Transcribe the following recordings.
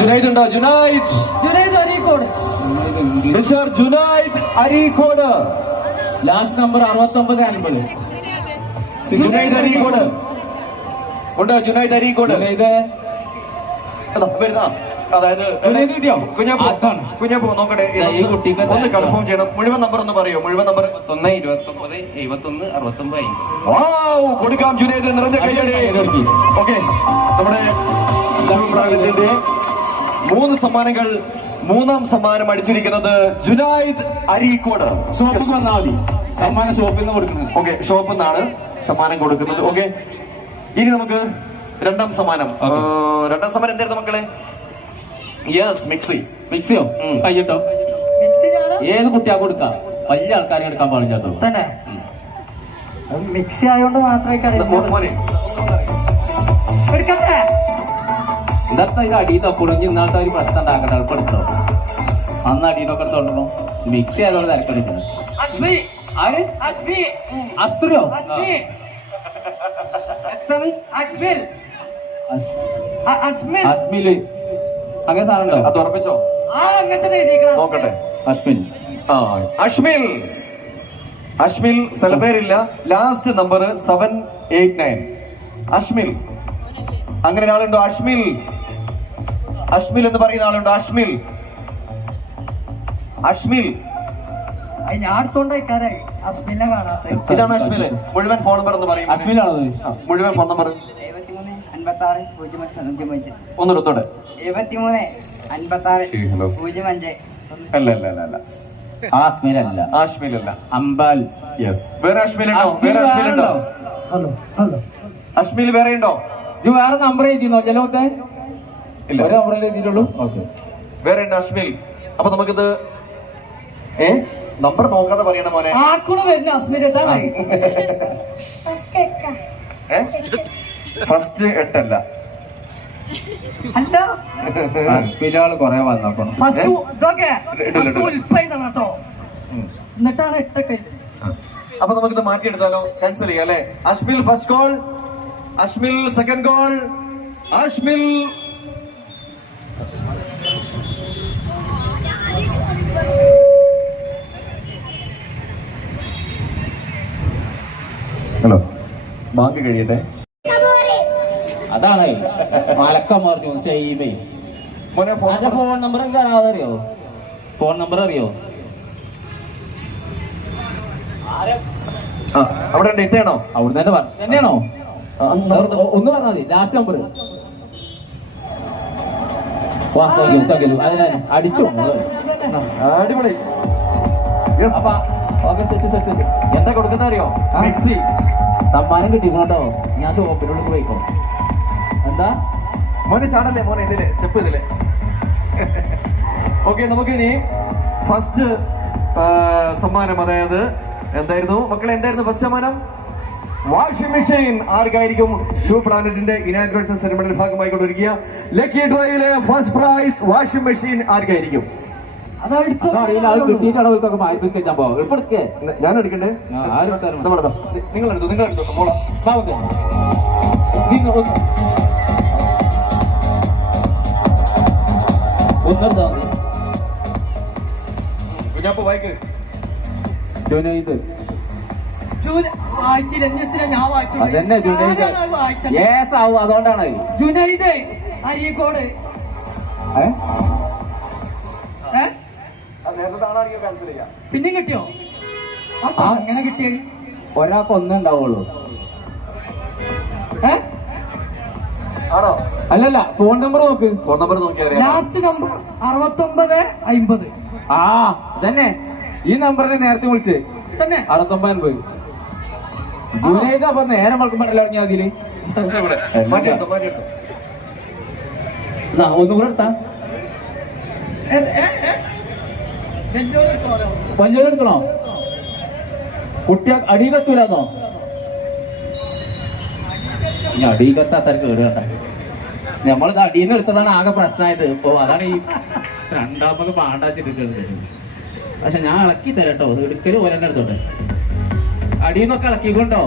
ജുനൈദ് ഉണ്ടോ? Junaid Areekode, mister Junaid Areekode. Last number 6950. Junaid Areekode ഉണ്ടോ? ജുനൈദ് അരീക്കോട് അതായത് കുഞ്ഞാപ്പോ നോക്കട്ടെ, ഈ കുട്ടിക്ക് ഒന്ന് കൺഫേം ചെയ്യണം. മുഴുവൻ നമ്പർ ഒന്ന് പറയോ? മുഴുവൻ നമ്പർ 29 കൊടുക്കാം. ജുനൈദ് നിറഞ്ഞ കൈയടി. ഓക്കെ, നമ്മുടെ മൂന്ന് സമ്മാനങ്ങൾ. മൂന്നാം സമ്മാനം അടിച്ചിരിക്കുന്നത് ജുനൈദ് അരീക്കോട്. ഷോപ്പിൽ വന്നാൽ മതി, സമ്മാനം ഷോപ്പിൽ നിന്ന് കൊടുക്കുന്നത്. ഓക്കെ, ഷോപ്പിൽ നിന്നാണ് സമ്മാനം കൊടുക്കുന്നത്. ഓക്കെ, ഇനി നമുക്ക് രണ്ടാം സമ്മാനം. രണ്ടാം സമ്മാനം എന്തായിരുന്നു മക്കളെ? യെസ്, മിക്സിയോ കയ്യിട്ടോ. ഏത് കുട്ടിയാ കൊടുക്ക, വലിയ ആൾക്കാരെ എടുക്കാൻ പാടില്ലാത്തുള്ളൂ തന്നെ. മിക്സി ആയതുകൊണ്ട് മാത്രമേ ഇന്നത്തെ ഇത് അടിയിൽ തൊക്കണമെങ്കിൽ ഇന്നത്തെ ഒരു പ്രശ്നം ഉണ്ടാക്കട്ടെ. എളുപ്പെടുത്തോ അന്ന് അടിയിലൊക്കെ എടുത്തോണ്ടോ. മിക്സി ആയതുകൊണ്ട് തിരക്കെടുക്കണം. ആര്? അസ്ത്രിയോ? അസ്മില് അങ്ങനെ സാധനം ഉണ്ടോ? അത് ഉറപ്പിച്ചോ? നോക്കട്ടെ. അഷ്മിൽ സ്ഥലപ്പേരില്ല. Last number 789. അഷ്മിൽ. അങ്ങനെ ഒരാളുണ്ടോ? അഷ്മിൽ എന്ന് പറയുന്ന ആളുണ്ടോ? അഷ്മിൽ ഇതാണ് അഷ്മിൽ. മുഴുവൻ ഫോൺ നമ്പർ എന്ന് പറയും. അസ്മിലാണോ? മുഴുവൻ ഫോൺ നമ്പർ ഒന്നെടുത്തോടെ. 735605. അല്ല, ആഷ്മിലല്ല, അംബാൽ. യെസ്. വേറെ അഷ്മിലുണ്ടോ? അഷ്മിൽ വേറെ ഉണ്ടോ? വേറെ നമ്പർ എഴുതിന്നോ? ജലോത്തെ ഇല്ല, ഒരു നമ്പറിൽ എഴുതിയിട്ടുള്ളൂ. ഓക്കെ, വേറെ ഉണ്ട് അഷ്മിൽ. അപ്പൊ നമുക്കിത് നമ്പർ നോക്കാതെ പറയണം മോനെ. ഫസ്റ്റ് 8 അല്ല, ഹോസ്പിറ്റലുകൾ കൊറേ വന്നോക്കണം. എന്നിട്ടാണ് 8. അപ്പൊ നമുക്കിത് മാറ്റിയെടുത്താലോ? ക്യാൻസൽ ചെയ്യാം അല്ലെ? Ashmil first call, Ashmil second call, Ashmil hello. Bank കഴിയട്ടെ. അതാണ് മലക്കം പറഞ്ഞു സൈബേ. ഫോൺ നമ്പർ അറിയോ? ഫോൺ നമ്പർ അറിയോ? അവിടെ ഉണ്ട്. ഇതാണോ? അവിടെ തന്നെയാണോ? ഒന്ന് പറഞ്ഞാൽ മതി. ലാസ്റ്റ് നമ്പർ അടിച്ചു. അടിപൊളി. എന്താ കൊടുക്കുന്ന അറിയോ? മിക്സി സമ്മാനം കിട്ടിക്കോട്ടോ. ഞാൻ ഷോപ്പിനുള്ളിൽ പോയിക്കോ. എന്താ മോനെ ചാടല്ലേ മോനെ, ഇതില് സ്റ്റെപ്പ് ഇതില്. ഓക്കെ, നമുക്കിനി ഫസ്റ്റ് സമ്മാനം, അതായത് എന്തായിരുന്നു മക്കളെ? എന്തായിരുന്നു ഫസ്റ്റ് സമ്മാനം? Washing machine. ആർക്കായിരിക്കും? ഷൂ പ്ലാനറ്റിന്റെ ഇനാഗ്രേഷൻ സെറമണിയുടെ ഭാഗമായി കൊണ്ടിരിക്കുക ലക്കി ഡ്രോയിലെ ഫസ്റ്റ് പ്രൈസ് വാഷിംഗ് മെഷീൻ ആർക്കായിരിക്കും? ഞാൻ എടുക്കണ്ടേ? നിങ്ങൾ എടുത്തു. കുഞ്ഞാപ്പ വായിക്ക്. ജുനൈദ്. അതന്നെ ജുനൈദ്. അതുകൊണ്ടാണ് ജുനൈദ് അരീക്കോട്. പിന്നെ കിട്ടിയോ? അങ്ങനെ കിട്ടിയത് ഒരാൾക്ക് ഒന്നേ ഉണ്ടാവുള്ളൂ. ആണോ? അല്ലല്ല, ഫോൺ നമ്പർ നോക്ക്. ഫോൺ നമ്പർ നോക്കിയാ ലാസ്റ്റ് നമ്പർ 6950. തന്നെ ഈ നമ്പറിനെ നേരത്തെ വിളിച്ച് തന്നെ 6950. ജുനൈദ്. അപ്പൊ നേരം വളർക്കുമ്പോഴല്ലോ ഇറങ്ങിയാ അതില് ഒന്നും കൂടെ എടുത്താ. വലിയൊരെടുക്കണോ? കുട്ടിയ അടി കത്തൂലാന്നോ? ഇനി അടി കത്താത്ത കേട് കേട്ട. നമ്മളിത് അടിയിൽ എടുത്തതാണ് ആകെ പ്രശ്നമായത്. ഇപ്പൊ അതാണ് ഈ രണ്ടാമത് പാണ്ടാച്ചിട്ട്. പക്ഷെ ഞാൻ ഇളക്കി തരട്ടോ. എടുക്കല് ഒരെണ്ണം എടുത്തോട്ടെ. അടിന്നൊക്കെ ഇളക്കിക്കൊണ്ടോ.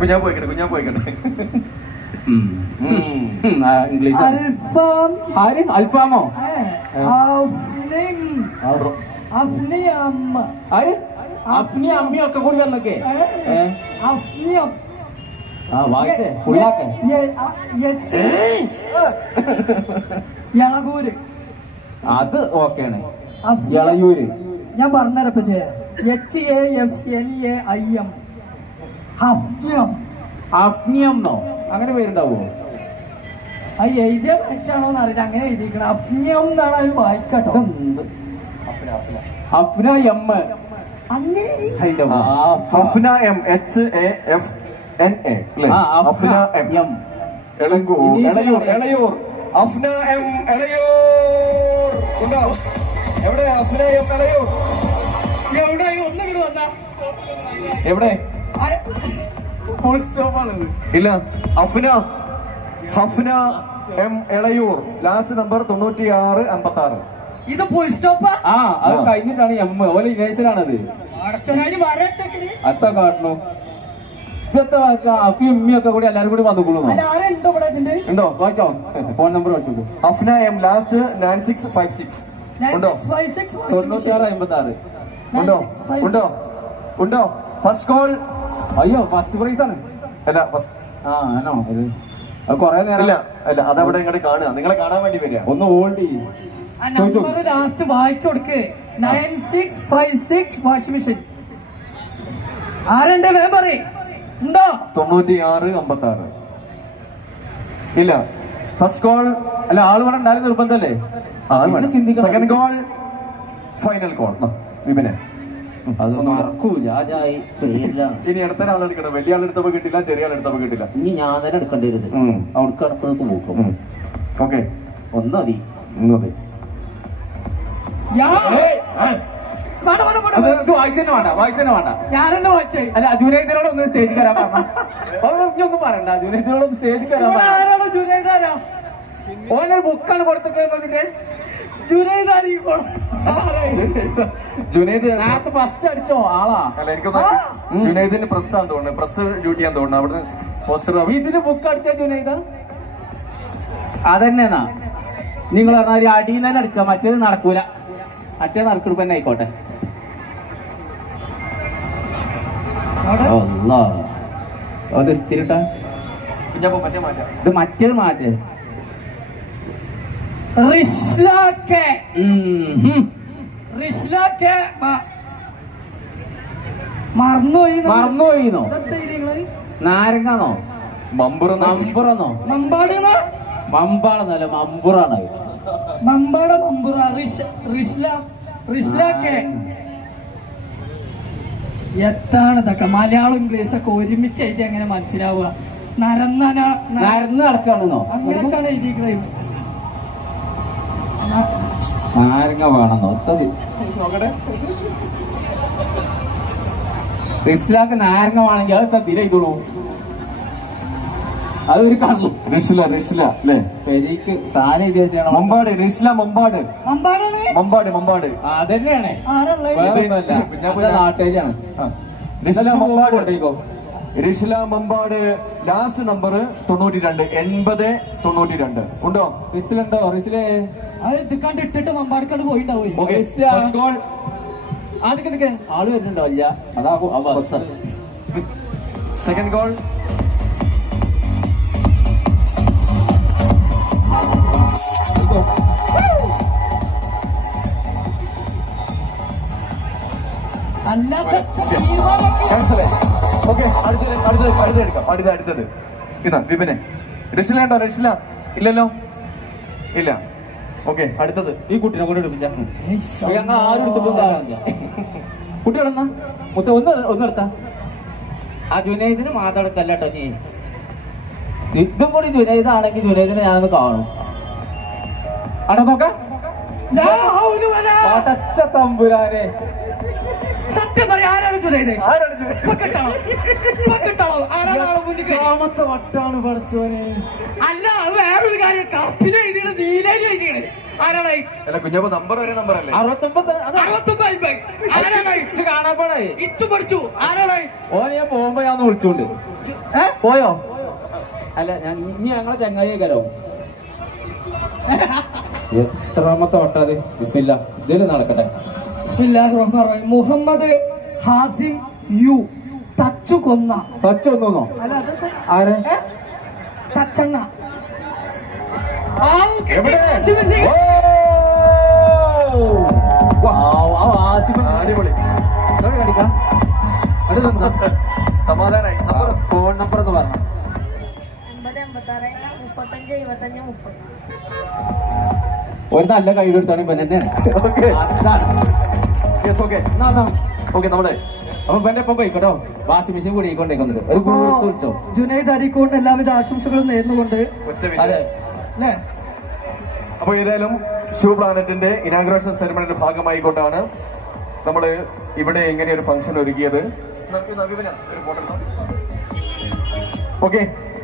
കുഞ്ഞാൻ പോയിക്കട്ടെ. ഇംഗ്ലീഷ്. അൽഫാം ആര് അൽഫാമോ? അഫ്നിം അഫ്നി അമ്മ ആര് അഫ്നി അമ്മി ഒക്കെ കൂടി വന്നൊക്കെ അഫ്നിയം വായിച്ചേ ഫുള്ളാക്കെ. യളകൂര് അത് ഓക്കെയാണ്. അഫ്നി- ഇളയൂര് ഞാൻ പറഞ്ഞപ്പോ ചെയ്യാം. HAFNAIM ഹഫ്നിയം. അഫ്നിയം എന്നോ അങ്ങനെ പേരുണ്ടാവോ? അത് എഴുതിയ വായിച്ചാണോന്ന് അറിയില്ല, അങ്ങനെ എഴുതിയിരിക്കണം. അഫ്നിയം എന്നാണ് അത് വായിക്കട്ടോ. അഫ്ന എം അങ്ങനെ ഹഫ്ന എം HAFNA അല്ലേ? ആ, Hafna M M. Elayur Elayur Afna M Elayur ഉണ്ടോ? എവിടെ അഫ്ന എം എളയൂർ? എവിടെ ഒന്നിങ്ങോട്ട് വന്നാ എവിടെ? ഫുൾ സ്റ്റോപ്പ് ആണ്. ഇല്ല, Hafna M Elayur, last number 9656. ഇത് ഫുൾ സ്റ്റോപ്പാ? ആ അത് കഴിഞ്ഞിട്ടാണ് എം. ഓല ഇനേഷനാണത്. അടച്ചനായി വരട്ടെ. അത്ത കാട്ടണു അഫി ഉമ്മിയൊക്കെ കൂടി എല്ലാരും കൂടി വന്നുകൊള്ളു. അല്ല ആരുണ്ടോ ഇവിടെ ഇതിന്റെ? ഉണ്ടോ? വായിച്ചോ, ഫോൺ നമ്പർ വായിച്ചോളൂ. ഹഫ്ന എം ലാസ്റ്റ് 9656 ഉണ്ടോ? 9656. ഉണ്ടോ? ഉണ്ടോ? ഉണ്ടോ? First call. അയ്യോ ഫസ്റ്റ് പ്രൈസ് ആണ്. അല്ല ഫസ്റ്റ് ആ ആണോ? അത് കൊറേ നേരം ഇല്ല അല്ല, അതവിടെ ഇങ്ങോട്ട് കാണുക, നിങ്ങളെ കാണാൻ വേണ്ടി വരിക. ഒന്ന് ഹോൾഡ് ചെയ്യും. ആ നമ്പർ ലാസ്റ്റ് വായിച്ചു കൊടുക്ക്. 9656 വാഷിംഗ് മെഷീൻ. ആരുണ്ട് വേഗം പറയ്. ഉണ്ടോ? 9656. ഇല്ല, ഫസ്റ്റ് കോൾ. അല്ല ആള് ഇവിടെ ഉണ്ടായാലും നിർബന്ധമല്ലേ? ചിന്തിക്കണം. Second call, final call. വിപിനെ അത് മറക്കൂല. ഇനി അടുത്ത ആളെടുക്കണം. വലിയ ആളെടുത്തപ്പോ കിട്ടില്ല, ചെറിയ ആളെടുത്തപ്പോ കിട്ടില്ല. ഇനി ഞാൻ തന്നെ എടുക്കേണ്ടി വരുന്നത്. അവർക്ക് അടുക്കുന്നത് നോക്കും. ഓക്കെ, ഒന്ന് മതി. വായിച്ചന്നെ വേണ്ട, വായിച്ചന്നെ വേണ്ട. ഞാനെന്നെ വായിച്ചേ. അല്ല ജുനൈദിനോട് ഒന്ന് സ്റ്റേജിൽ കയറാൻ പറഞ്ഞ ഒന്നും പറയണ്ട. ജുനൈദിനോട് ഒന്ന് സ്റ്റേജിൽ കയറാൻ പറഞ്ഞ. ആരാണോ ജുനൈദാരാ? ഓനൊരു ബുക്കാണ് കൊടുത്തതിന്റെ. ജുനൈദ് നേരത്തെ ഫസ്റ്റ് അടിച്ചോ ആളാ. അല്ല, എനിക്കൊന്ന് ജുനൈദിന് പ്രസ് ആണെന്ന് തോന്നുന്നു, പ്രസ് ഡ്യൂട്ടി ആണെന്ന് തോന്നുന്നു. അവിടെ പോസ്റ്റർ ഇതിന് ബുക്ക് അടിച്ച ജുനൈദ അതന്നെന്നാ നിങ്ങൾ പറഞ്ഞ ഒരു അടിയിൽ തന്നെ എടുക്കുക. മറ്റേത് നടക്കൂല. മറ്റേ നറുക്കെടുപ്പ് തന്നെ ആയിക്കോട്ടെ. അത് സ്ഥിരട്ട മറ്റേ മാറ്റാം. ഇത് മറ്റേത് മാറ്റേ. മറന്നുപോയിന്നോ? നാരങ്ങാന്നോ? മമ്പുറന്നോ? മമ്പാണെന്നല്ല, മമ്പുറാണ്. മമ്പാട മമ്പുറ. എത്താണ് ഇതൊക്കെ മലയാളം ഇംഗ്ലീഷ് ഒക്കെ ഒരുമിച്ചായിട്ട് എങ്ങനെ മനസ്സിലാവുക? നരന്ന് നടക്കാണെന്നോ? അങ്ങനെയൊക്കെയാണ് എഴുതിക്കണേ. നാരങ്ങ വേണമെന്നോ? റിസ്ലാക്ക് നാരങ്ങ വേണമെങ്കിൽ അത് തീരെ ചെയ്തോളൂ. അതൊരു കണ്ണു. റിസ്ല അല്ലേ? പെരിക്ക് സാധനം ഇത് തന്നെയാണ്. മമ്പാട്. റിസ്ല മമ്പാട്. മമ്പാട് അതന്നെയാണ്. നാട്ടുകാരാണ്. Rizla Mambad, last number 92 8092. ഉണ്ടോ? റിസ്ലുണ്ടോ? റിസ്ലേ അത് ഇതുക്കാണ്ട് ഇട്ടിട്ട് മമ്പാടിക്കാണ്ട് പോയിണ്ടാവും. ആദ്യം ആള് വരുന്നുണ്ടോ? അല്ല അതാകും. Second call. അടുത്തത് ഇതാ വിപിനെ. റിസ്ല ഉണ്ടോ? റിസ്ല ഇല്ലല്ലോ. ഇല്ല. ഓക്കെ, അടുത്തത് ഈ കുട്ടീനെ കൊണ്ട് എടുപ്പിച്ച ഞങ്ങൾ ആരും എടുത്തിട്ടൊന്നും കുട്ടികളെന്നാ മുത്ത ഒന്ന് എടുത്താ. ആ ജുനൈദിന് മാത്രം എടുക്കല്ല കേട്ടോ. നീ ഇതും കൂടി ജുനൈദാണെങ്കിൽ ജുനൈദിനെ ഞാനൊന്ന് കാണും. അവിടെ നോക്കാം. തമ്പുരാനെ സത്യം പറയാ, ആരാണ് ജുനൈദ്? വട്ടാണ് പഠിച്ചോനെ. അല്ല, അത് വേറൊരു കാര്യം. കറുപ്പിലും എഴുതിയാണ്, നീലയിലും എഴുതിയാണ്. ആരാണ്? കുഞ്ഞപ്പോ നമ്പർ ഒരേ നമ്പർ അല്ലേ? 69 ആരാണ്? കാണാൻ പോണേ. ഇച്ചു പഠിച്ചു. ആരാണ്? ഓനെ ഞാൻ പോകുമ്പോ ഞാൻ വിളിച്ചോണ്ട് പോയോ? അല്ല ഞാൻ ഇനി ഞങ്ങളെ ചങ്ങായി കരോ എത്രാമത്തെ വട്ടാത് ബിസ്മില്ല ഇതിൽ നടക്കട്ടെ. ബിസ്മില്ലാഹിർ റഹ്മാനിർ റഹീം. മുഹമ്മദ് ഹാസിം യു തച്ചു കൊന്ന. തച്ചൊന്നോ അല്ല അതൊക്കെ ആരെ തച്ചണ്ണ. എവിടെ? അടിപൊളി. കാണിക്കാം. സമാധാനായി. ഫോൺ നമ്പർ ഒന്ന് പറഞ്ഞു. 50 ഒരു നല്ല കയ്യിലെടുത്താണ് ഇവൻ തന്നെയാണ്. Okay. അതാണ്. Yes, okay. Okay, നമ്മുടെ അപ്പൊ ഇവന്റെ ഒപ്പം പോയിക്കോട്ടോ. വാഷിംഗ് മെഷീൻ കൂടി കൊണ്ടേക്കൊന്നത് ഒരു ഗ്രൂസ് വിളിച്ചോ. ജുനൈദ് അരിക്കോണ്ട് എല്ലാവിധ ആശംസകളും നേർന്നുകൊണ്ട് ഒറ്റ അതെ അല്ലേ? അപ്പൊ ഏതായാലും ഷൂ പ്ലാനറ്റിന്റെ ഇനാഗ്രേഷൻ സെറിമണിയുടെ ഭാഗമായിക്കൊണ്ടാണ് നമ്മൾ ഇവിടെ ഇങ്ങനെ ഒരു ഫംഗ്ഷൻ ഒരുക്കിയത്. ഓക്കെ,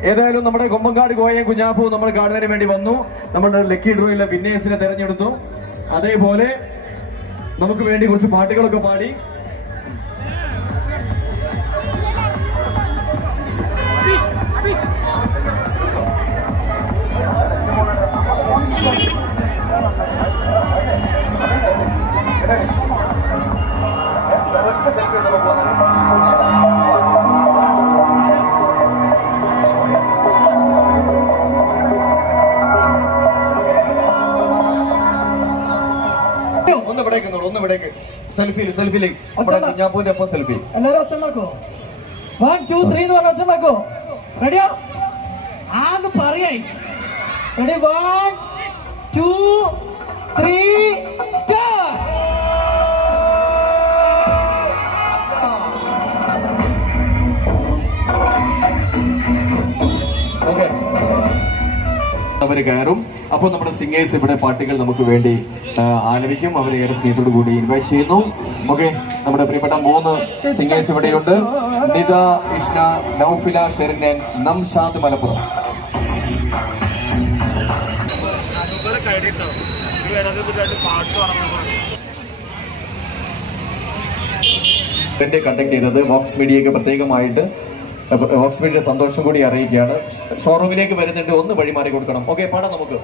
ഏതായാലും നമ്മുടെ കൊമ്പങ്കാട് കോയയും കുഞ്ഞാപ്പും നമ്മൾ കാണുന്നതിന് വേണ്ടി വന്നു. നമ്മുടെ ലക്കി ഡ്രോയിലെ വിന്നേഴ്സിനെ തെരഞ്ഞെടുത്തു. അതേപോലെ നമുക്ക് വേണ്ടി കുറച്ച് പാട്ടുകളൊക്കെ പാടി. ഒന്ന് വിടേക്ക് സെൽഫിയിലേക്ക് കുഞ്ഞാപ്പൂന്റെ ഒപ്പം സെൽഫി. എല്ലാരും ഒച്ചുണ്ടാക്കോ? 1 2 3 എന്ന് പറഞ്ഞ ഒച്ചുണ്ടാക്കോ? റെഡിയോ? ആന്ന് പറയായി. Ready 1 2 3 start. ഓക്കെ, അവര് കയറും. അപ്പോൾ നമ്മുടെ സിംഗേഴ്സ് ഇവിടെ പാട്ടുകൾ നമുക്ക് വേണ്ടി ആലപിക്കും. അവരെ ഏറെ സ്നേഹത്തോടു കൂടി ഇൻവൈറ്റ് ചെയ്യുന്നു. ഓക്കെ, നമ്മുടെ പ്രിയപ്പെട്ട 3 സിംഗേഴ്സ് ഇവിടെയുണ്ട്. നിത, ഇഷ്ന, നൗഫില, ഷെറിൻ, നംഷാദ് മലപ്പുറം. കണ്ടക്ട് ചെയ്തത് വോക്സ് മീഡിയക്ക് പ്രത്യേകമായിട്ട് വോക്സ് മീഡിയയുടെ സന്തോഷം കൂടി അറിയിക്കുകയാണ്. ഷോറൂമിലേക്ക് വരുന്നുണ്ട്, ഒന്ന് വഴിമാറി കൊടുക്കണം. ഓക്കെ, പാടാം നമുക്ക്.